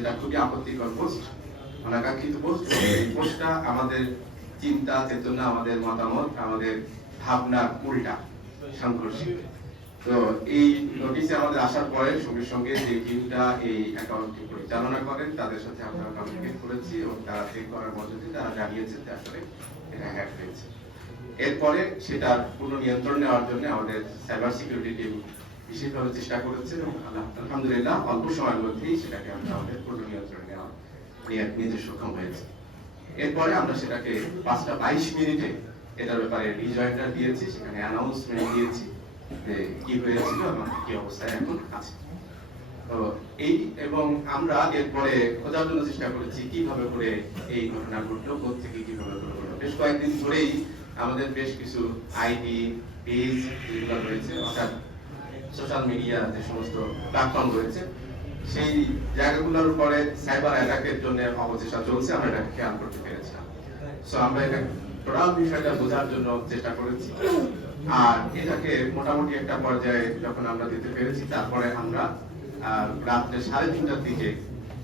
যেটা খুবই আপত্তিকর পোস্ট, অনাকাঙ্ক্ষিত পোস্ট। এই পোস্টটা আমাদের চিন্তা চেতনা, আমাদের মতামত, আমাদের ভাবনার উল্টা সাংঘর্ষিক। তো এই নোটিশে আমাদের আসার পরে সঙ্গে সঙ্গে যে টিমটা এই অ্যাকাউন্টটি পরিচালনা করেন তাদের সাথে আমরা কমিউনিকেট করেছি এবং তারা চেক করার মধ্যে দিয়ে তারা জানিয়েছে যে আসলে এটা হ্যাক হয়েছে। এরপরে সেটার পূর্ণ নিয়ন্ত্রণ নেওয়ার জন্য আমাদের সাইবার সিকিউরিটি টিম বিশেষভাবে চেষ্টা করেছে এবং আলহামদুলিল্লাহ অল্প সময়ের মধ্যেই সেটাকে আমরা আমাদের পূর্ণ নিয়ন্ত্রণ নেওয়া নিতে সক্ষম হয়েছে। এরপরে আমরা সেটাকে 5:22 এটার ব্যাপারে রিজয়েন্টার দিয়েছি, সেখানে অ্যানাউন্সমেন্ট দিয়েছি যে কি হয়েছিল এবং কি অবস্থায় এখন আছে। তো এই এবং আমরা এরপরে খোঁজার জন্য চেষ্টা করেছি কিভাবে করে এই ঘটনা ঘটলো, কোথেকে কিভাবে করে ঘটলো। বেশ কয়েকদিন ধরেই আমাদের বেশ কিছু আইডি পেজ যেগুলো রয়েছে, অর্থাৎ সোশ্যাল মিডিয়া যে সমস্ত প্ল্যাটফর্ম রয়েছে, সেই জায়গাগুলোর উপরে সাইবার অ্যাটাকের জন্য অপচেষ্টা চলছে, আমরা এটাকে খেয়াল করতে পেরেছিলাম। সো আমরা এটা টোটাল বিষয়টা বোঝার জন্য চেষ্টা করেছি, আর এটাকে মোটামুটি একটা পর্যায়ে যখন আমরা দিতে পেরেছি, তারপরে আমরা রাত্রে 3:30টার দিকে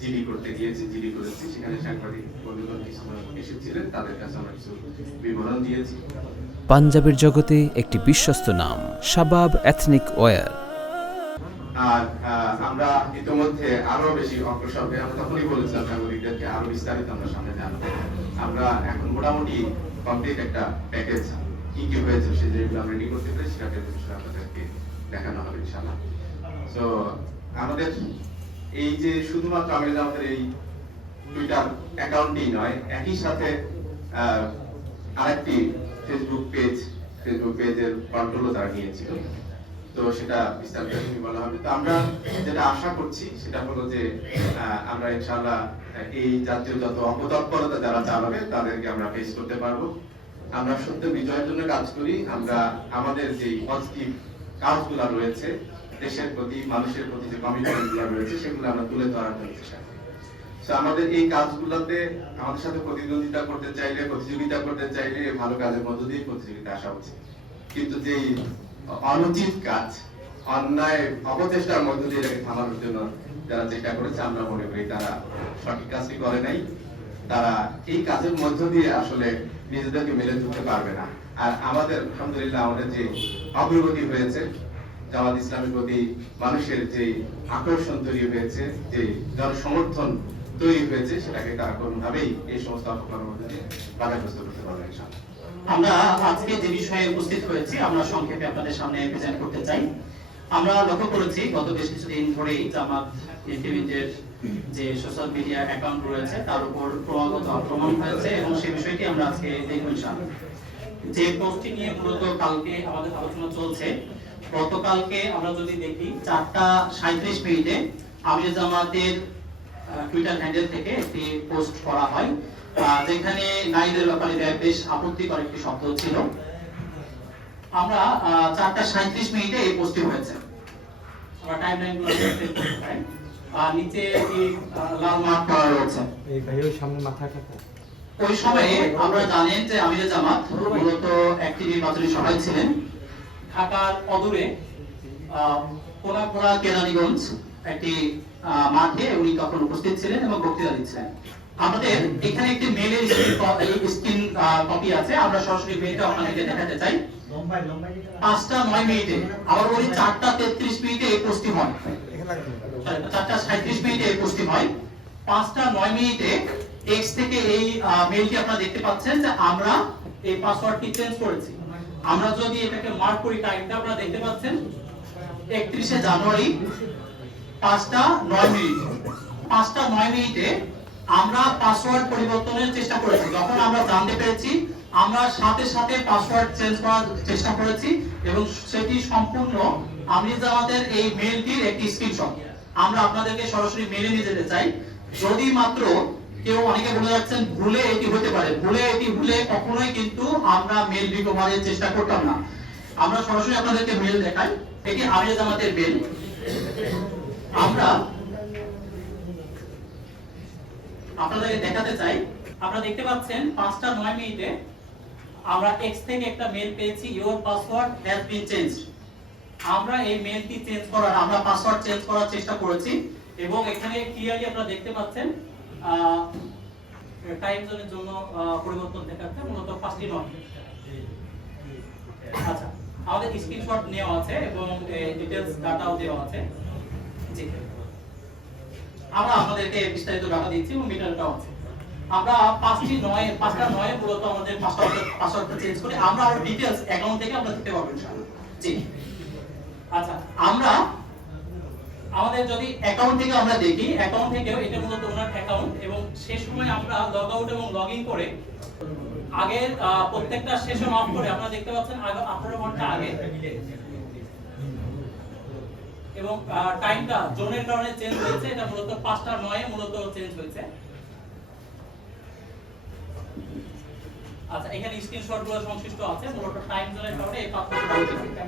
জিডি করতে গিয়েছি, জিডি করেছি। সেখানে সাংবাদিক বন্ধুগণ কিছু এসেছিলেন, তাদের কাছে আমরা কিছু বিবরণ দিয়েছি। পাঞ্জাবের জগতে একটি বিশ্বস্ত নাম, শাবাব এথনিক ওয়্যার। আর আমরা ইতিমধ্যে আরো বেশি অগ্রসর হয়ে আমরা তখনই বলেছিলাম সাংবাদিকদেরকে আরো বিস্তারিত আমরা সামনে জানাবো। আমরা এখন মোটামুটি কমপ্লিট একটা প্যাকেজ কি কি হয়েছে সে যেগুলো আমরা রেডি করতে পেরেছি সেটাকে আপনাদেরকে দেখানো হবে ইনশাআল্লাহ। সো আমাদের এই যে শুধুমাত্র আমাদের এই টুইটার অ্যাকাউন্টই নয়, একই সাথে আরেকটি ফেসবুক পেজের কন্ট্রোলও তারা নিয়েছিল। তো সেটা বিস্তারিত বলা হবে। তো আমরা যেটা আশা করছি সেটা হলো যে আমরা ইনশাআল্লাহ এই জাতীয় যত অপতৎপরতা যারা চালাবে তাদেরকে আমরা ফেস করতে পারবো। আমরা সত্য বিজয়ের জন্য কাজ করি। আমরা আমাদের যে পজিটিভ কাজগুলো রয়েছে, দেশের প্রতি মানুষের প্রতি যে কমিটমেন্টগুলো রয়েছে, সেগুলো আমরা তুলে ধরার জন্য চেষ্টা করি। তো আমাদের এই কাজগুলোতে আমাদের সাথে প্রতিযোগিতা করতে চাইলে ভালো কাজের মধ্য দিয়ে প্রতিযোগিতা আসা উচিত। কিন্তু যে অনুচিত কাজ, অন্যায় অপচেষ্টার মধ্য দিয়ে এটাকে থামানোর জন্য যারা চেষ্টা করেছে, আমরা মনে করি তারা সঠিক কাজটি করে নাই। তারা এই কাজের মধ্য দিয়ে আসলে নিজেদেরকে মেলে ধরতে পারবে না। আর আমাদের আলহামদুলিল্লাহ আমাদের যে অগ্রগতি হয়েছে, জামাত ইসলামের প্রতি মানুষের যে আকর্ষণ তৈরি হয়েছে, যে জনসমর্থন তৈরি হয়েছে, সেটাকে তারা কোনোভাবেই এই সমস্ত অপকর্মের মধ্যে দিয়ে বাধাগ্রস্ত করতে পারবে ইনশাআল্লাহ। আমরা আজকে যে বিষয়ে উপস্থিত হয়েছি আমরা সংক্ষেপে আপনাদের সামনে প্রেজেন্ট করতে চাই। আমরা লক্ষ্য করেছি গত বেশ কিছুদিন ধরেই জামাত ইন্টিমেন্টের যে সোশ্যাল মিডিয়া অ্যাকাউন্ট রয়েছে তার উপর ক্রমাগত আক্রমণ হয়েছে এবং সেই বিষয়টি আমরা আজকে দেখব ইনশাআল্লাহ। যে পোস্টটি নিয়ে মূলত কালকে আমাদের আলোচনা চলছে, গতকালকে আমরা যদি দেখি 4:37 আমির জামাতের টুইটার হ্যান্ডেল থেকে একটি পোস্ট করা হয়, যেখানে নারীদের ব্যাপারে বেশ আপত্তিকর একটি শব্দ ছিল। আমরা 4:37 এই পোস্টটি হয়েছে। আমরা টাইমলাইনগুলো দেখতে পাই, নিচে এই লাল মার্ক করা রয়েছে। এই ভাইয়ের সামনে মাথা কাটা। ওই সময়ে আমরা জানেন যে আমির জামাত মূলত একটি নির্বাচনী সভায় ছিলেন ঢাকার অদূরে কোনাপাড়া কেরানীগঞ্জ একটি মাঠে উনি তখন উপস্থিত ছিলেন এবং বক্তৃতা দিচ্ছিলেন। আমাদের এখানে একটি মেলের স্ক্রিন কপি আছে, আমরা সরাসরি মেলটা আপনাদেরকে দেখাতে চাই। 5:09 আবার বলি 4:33 এই পোস্টটি হয়, 4:37 এই পোস্টটি হয়। 5:09 এক্স থেকে এই মেলটি আপনারা দেখতে পাচ্ছেন যে আমরা এই পাসওয়ার্ডটি চেঞ্জ করেছি। আমরা যদি এটাকে মার্ক করি টাইমটা আপনারা দেখতে পাচ্ছেন 31 জানুয়ারি 5:09। 5:09 আমরা পাসওয়ার্ড পরিবর্তনের চেষ্টা করেছি। যখন আমরা জানতে পেরেছি আমরা সাথে সাথে পাসওয়ার্ড চেঞ্জ করার চেষ্টা করেছি এবং সেটি সম্পূর্ণ আমির জামাতের এই মেলটির একটি স্ক্রিনশট আমরা আপনাদেরকে সরাসরি মেলে নিয়ে যেতে চাই। যদি মাত্র কেউ অনেকে বলে যাচ্ছেন ভুলে এটি হতে পারে, ভুলে এটি ভুলে কখনোই কিন্তু আমরা মেল রিকভারির চেষ্টা করতাম না। আমরা সরাসরি আপনাদেরকে মেল দেখাই, এটি আমির জামাতের মেল। আমরা আপনাদেরকে দেখাতে চাই, আপনারা দেখতে পাচ্ছেন 5:09 আমরা এক্স থেকে একটা মেল পেয়েছি, your password has been changed. আমরা এই মেলটি চেঞ্জ করার, আমরা পাসওয়ার্ড চেঞ্জ করার চেষ্টা করেছি এবং এখানে ক্লিয়ারলি আপনারা দেখতে পাচ্ছেন টাইম জোনের জন্য পরিবর্তন দেখাচ্ছে মূলত 5টি নয়। আচ্ছা, আমাদের স্ক্রিনশট নেওয়া আছে এবং ডিটেইলস ডাটাও দেওয়া আছে। জি, আমরা আপনাদেরকে বিস্তারিত ডাটা দিচ্ছি এবং মিটারটাও আছে। আমরা 5টা নয় মূলত আমাদের পাসওয়ার্ডটা চেঞ্জ করে আমরা আরো ডিটেইলস অ্যাকাউন্ট থেকে আমরা দিতে পারবো ইনশাআল্লাহ। জি, আচ্ছা, আমরা আমাদের যদি অ্যাকাউন্ট থেকে আমরা দেখি, অ্যাকাউন্ট থেকেও এটা মূলত ওনার অ্যাকাউন্ট এবং সেই সময় আমরা লগ আউট এবং লগ ইন করে আগের প্রত্যেকটা সেশন অফ করে আপনারা দেখতে পাচ্ছেন 18 ঘন্টা আগে এবং টাইমটা জোনের কারণে চেঞ্জ হয়েছে। এটা মূলত 5টা 9 এ মূলত চেঞ্জ হয়েছে। আচ্ছা, এখানে স্ক্রিনশটগুলো সংশ্লিষ্ট আছে মূলত টাইম জোনের কারণে এই পাসওয়ার্ডটা